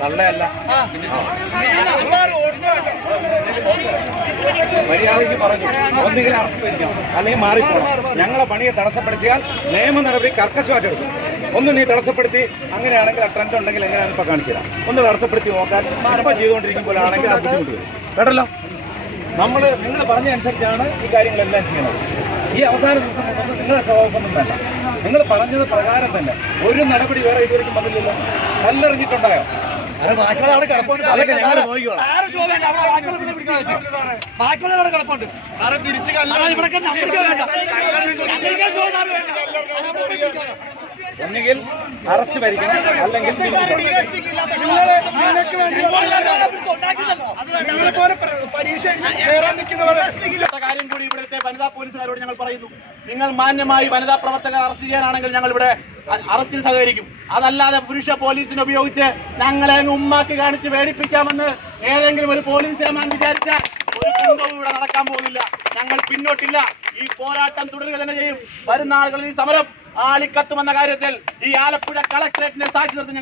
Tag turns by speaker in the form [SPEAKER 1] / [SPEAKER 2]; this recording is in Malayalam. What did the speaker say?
[SPEAKER 1] തള്ളയല്ല. മര്യാദയ്ക്ക് പറഞ്ഞു. ഒന്നുകിൽ അറസ്റ്റ് വരിക്കാം അല്ലെങ്കിൽ മാറിപ്പോണം ഞങ്ങളെ പണിയെ തടസ്സപ്പെടുത്തിയാൽ നിയമ നടപടി കർക്കശമായിട്ടെടുക്കും ഒന്ന് നീ തടസ്സപ്പെടുത്തി അങ്ങനെയാണെങ്കിൽ ആ ട്രെൻഡ് ഉണ്ടെങ്കിൽ എങ്ങനെയാണ് ഇപ്പൊ കാണിച്ചു തരാം. ഒന്ന് തടസ്സപ്പെടുത്തി നോക്കാൻ ഇപ്പൊ ചെയ്തുകൊണ്ടിരിക്കുമ്പോഴാണെങ്കിൽ ആ ബുദ്ധിമുട്ട് കേട്ടല്ലോ? നമ്മൾ നിങ്ങൾ പറഞ്ഞ അനുസരിച്ചാണ് ഈ കാര്യങ്ങളെല്ലാം ചെയ്യുന്നത്. ഈ അവസാന ദിവസം കൊണ്ടൊന്നും നിങ്ങളുടെ സ്വഭാവമൊന്നും വേണ്ട. നിങ്ങൾ പറഞ്ഞത് പ്രകാരം തന്നെ. ഒരു നടപടി വേറെ ഇതുവരെയും വന്നില്ലല്ലോ. കല്ലെറിഞ്ഞിട്ടുണ്ടായോ?
[SPEAKER 2] കിടപ്പുണ്ട്.
[SPEAKER 1] ഒന്നുകിൽ അറസ്റ്റ് വരിക്കണം അല്ലെങ്കിൽ
[SPEAKER 3] കാര്യം കൂടി ഇവിടുത്തെ വനിതാ പോലീസുകാരോട് ഞങ്ങൾ പറയുന്നു നിങ്ങൾ മാന്യമായി വനിതാ പ്രവർത്തകർ അറസ്റ്റ് ചെയ്യാനാണെങ്കിൽ ഞങ്ങൾ ഇവിടെ അറസ്റ്റിൽ സഹകരിക്കും. അതല്ലാതെ പുരുഷ പോലീസിനെ ഉപയോഗിച്ച് ഞങ്ങളെ ഉമ്മാക്കി കാണിച്ച് വേടിപ്പിക്കാമെന്ന് ഏതെങ്കിലും ഒരു പോലീസ് ഏമാൻ വിചാരിച്ചാൽ ഒരു ഇവിടെ നടക്കാൻ പോകുന്നില്ല. ഞങ്ങൾ പിന്നോട്ടില്ല. ഈ പോരാട്ടം തുടരുക തന്നെ ചെയ്യും. വരുന്ന ആളുകളിൽ ഈ സമരം ആളിക്കത്തുമെന്ന കാര്യത്തിൽ ഈ ആലപ്പുഴ കളക്ടറേറ്റിനെ സാക്ഷി നിർത്തി